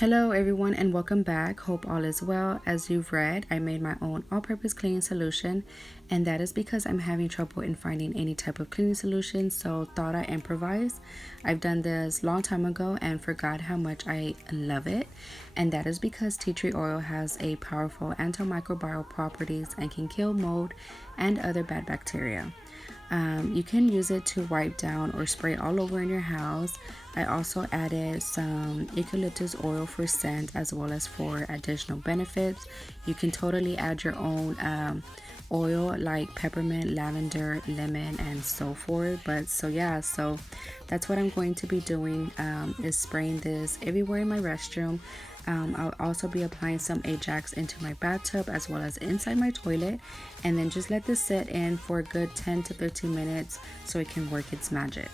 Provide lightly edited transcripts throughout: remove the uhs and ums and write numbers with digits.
Hello, everyone, and welcome back. Hope all is well. As you've read, I made my own all purpose cleaning solution, and that is because I'm having trouble in finding any type of cleaning solution, so thought I improvise. I've done this long time ago and forgot how much I love it, and that is because tea tree oil has a powerful antimicrobial properties and can kill mold and other bad bacteria. You can use it to wipe down or spray all over in your house. I also added some eucalyptus oil for scent as well as for additional benefits. You can totally add your own oil like peppermint, lavender, lemon, and so forth. So that's what I'm going to be doing, is spraying this everywhere in my restroom. I'll also be applying some Ajax into my bathtub as well as inside my toilet, and then just let this sit in for a good 10 to 15 minutes so it can work its magic.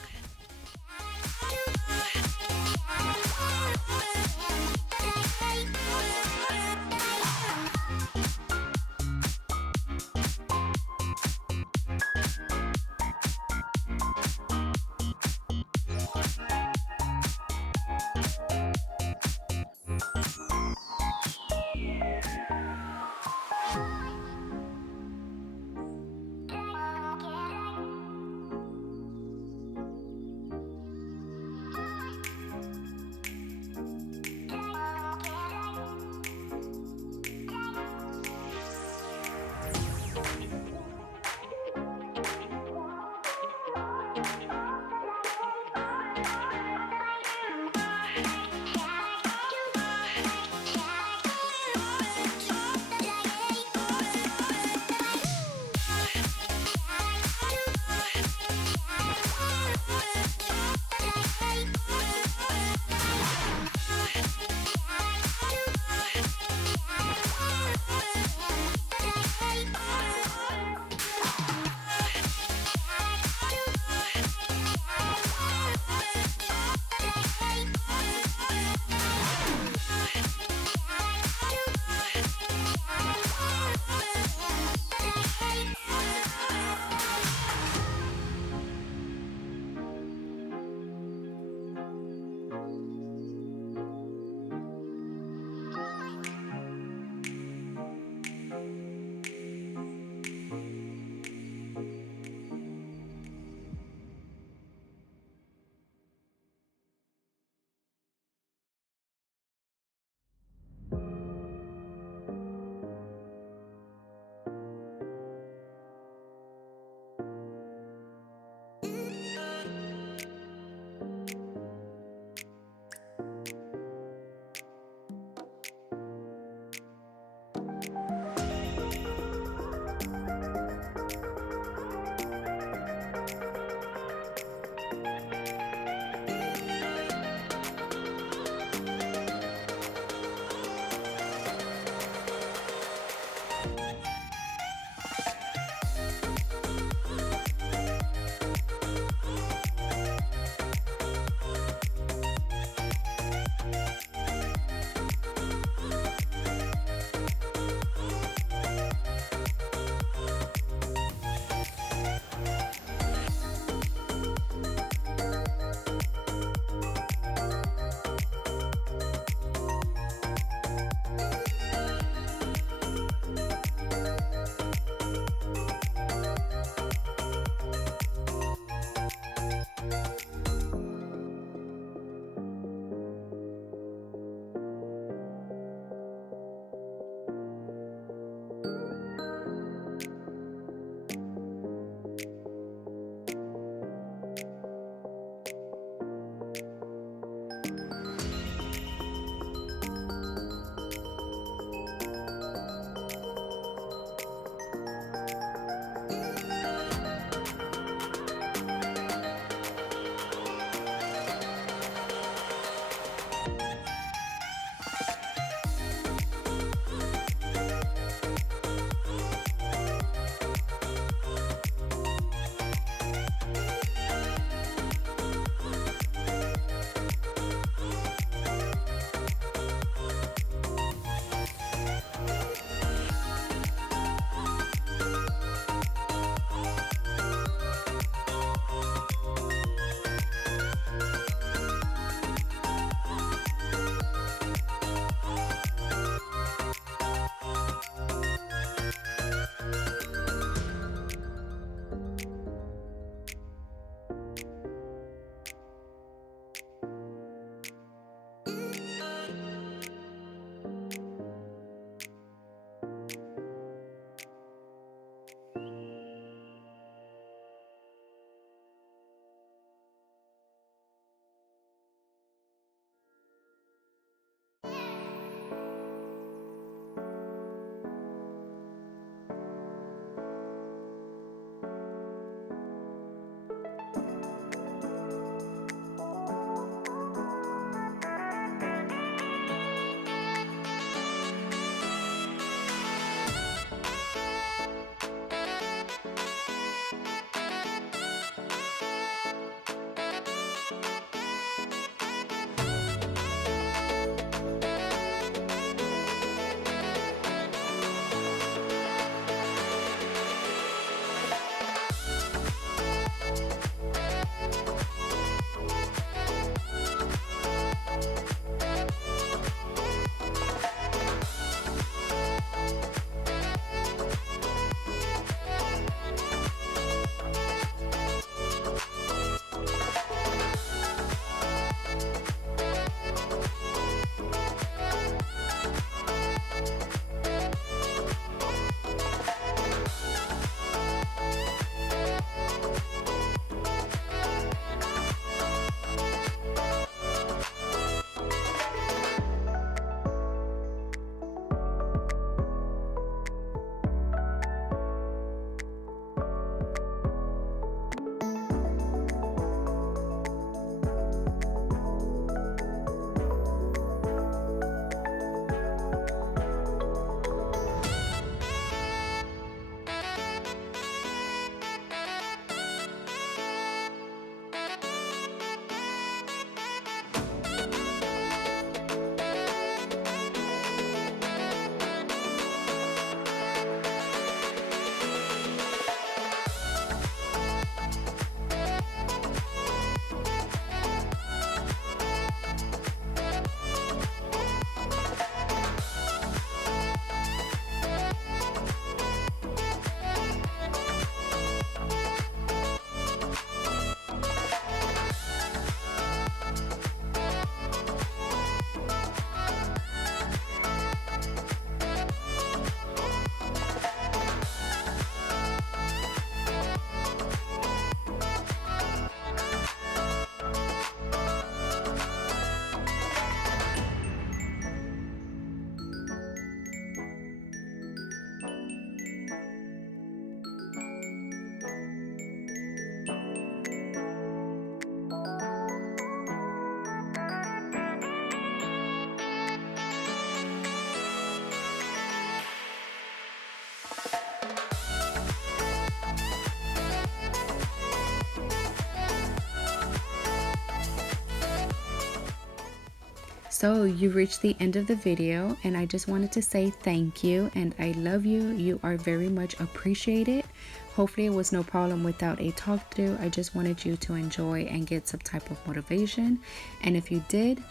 So you reached the end of the video, and I just wanted to say thank you and I love you. You are very much appreciated. Hopefully it was no problem without a talk through. I just wanted you to enjoy and get some type of motivation. And if you did,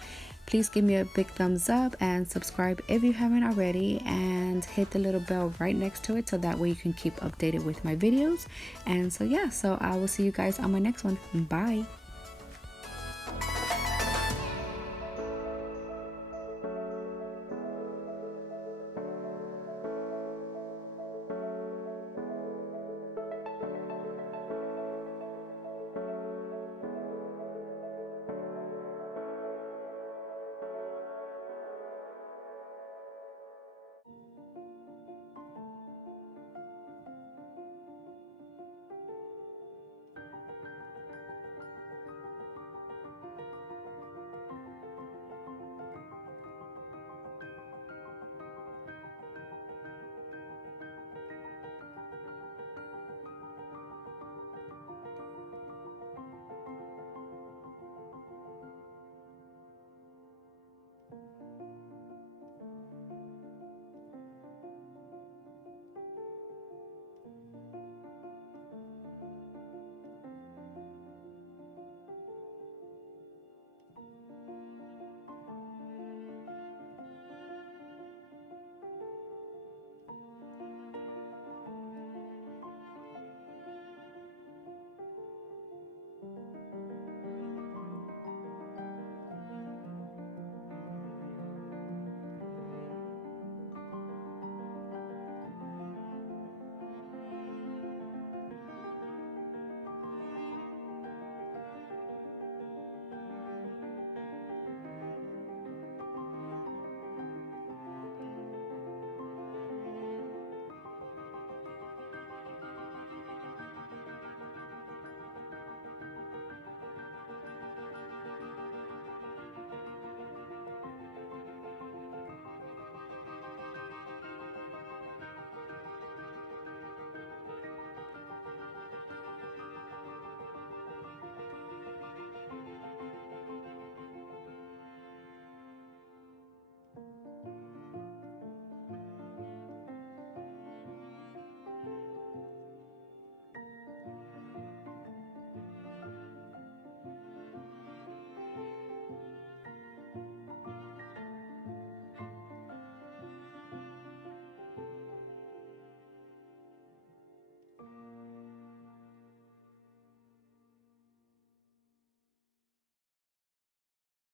please give me a big thumbs up and subscribe if you haven't already, and hit the little bell right next to it so that way you can keep updated with my videos. And so yeah, so I will see you guys on my next one. Bye.